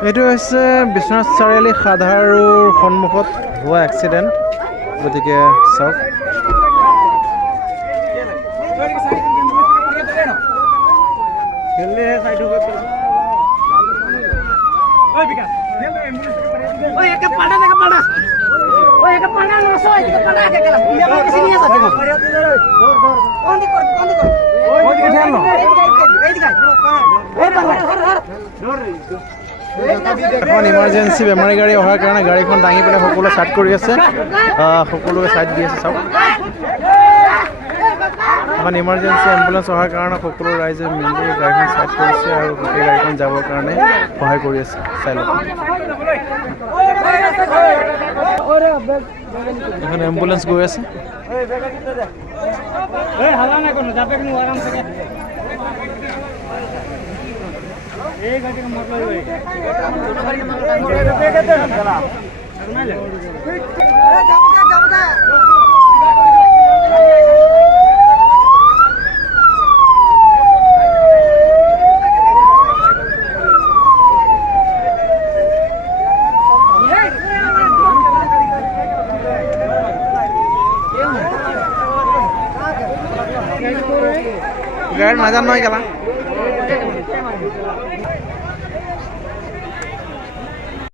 এইটো হৈছে বিশ্বনাথ চাৰিআলি সাধাৰুৰ সন্মুখত হোৱা এক্সিডেণ্ট গতিকে চাওক এখন ইমাৰ্জেঞ্চি বেমাৰী গাড়ী অহাৰ কাৰণে গাড়ীখন দাঙি পেলাই সকলোৱে চাইড কৰি আছে সকলোৱে চাইড দি আছে চাওক এখন ইমাৰ্জেঞ্চি এম্বুলেঞ্চ অহাৰ কাৰণে সকলো ৰাইজে মিলি গাড়ীখন চাইড কৰিছে আৰু গোটেই গাড়ীখন যাবৰ কাৰণে সহায় কৰি আছে চাই লওক এখন এম্বুলেঞ্চ গৈ আছে গাড়ীত নাজান নহয় গেলা